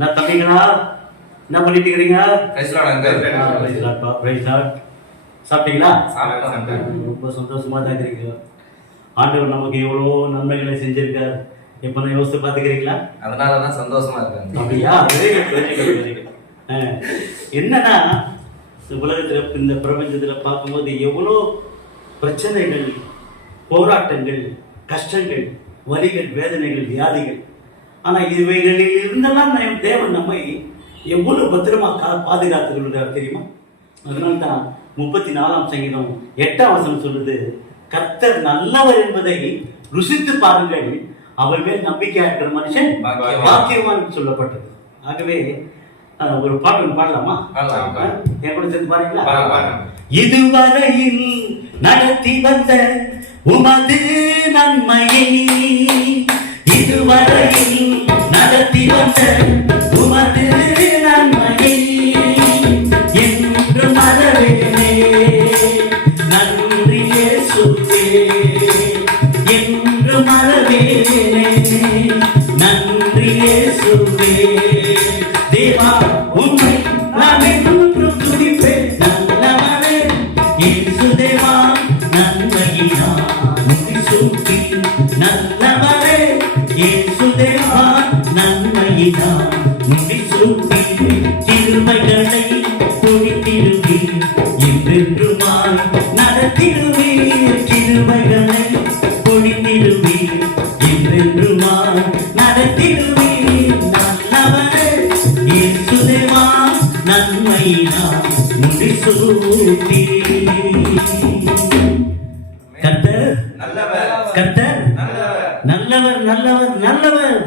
என்ன தம்பிங்களா, என்ன பண்ணிட்டு இருக்கிறீங்க? சாப்பிட்டீங்களா? ரொம்ப சந்தோஷமா தான் இருக்கிறீங்க. ஆண்டவர் நமக்கு எவ்வளோ நன்மைகளை செஞ்சிருக்கார். இப்ப நான் யோசித்து பார்த்துக்கிறீங்களா? அதனாலதான் சந்தோஷமா இருக்காங்க. அப்படியா? என்னன்னா, உலகத்துல இந்த பிரபஞ்சத்துல பார்க்கும்போது எவ்வளோ பிரச்சனைகள், போராட்டங்கள், கஷ்டங்கள், வலிகள், வேதனைகள், வியாதிகள். ஆனா இவைகளில் இருந்தெல்லாம் தேவன் நம்மை எவ்வளவு பத்திரமா பாதுகாத்துக் கொள்கிறார் தெரியுமா? அதனால்தான் 34ஆம் சங்கீதம் 8ஆம் வசனம் சொல்லுது, கர்த்தர் நல்லவர் என்பதை ருசித்து பாருங்கள், அவர் மேல் நம்பிக்கையா இருக்கிற மனுஷன் பாக்கியவான் சொல்லப்பட்டது. ஆகவே ஒரு பாட்டு பாடலாமா? என் கூட சேர்ந்து பாருங்களா? இதுவரையில் நடத்தி வந்த உமது நன்மையை, இதுவரையில் நடத்தி வந்த உமது நன்மையை என்று மறவேனே, நன்றி இயேசுவே என்று மறவேனே, நன்றி இயேசுவே. தேவா உம்மை நான் என்றும் துதிப்பேன், நல்லவரே இயேசு தேவா, நன்மையினால் முடிசூட்டி, நல்லவரே இயேசு தேவா, நன்மையினால் முடிசூட்டி, கிருபைகளை பொழித்திடுவீர், என்றென்றுமாய் நடத்திடுவீர், கிருபைகளை பொழித்திடுவீர், என்றென்றுமாய் நடத்திடுவீர், நல்லவரே இயேசு தேவா, நன்மையினால் முடிசூட்டி. கர்த்தர் நல்லவர், நல்லவர், நல்லவர், நல்லவர்.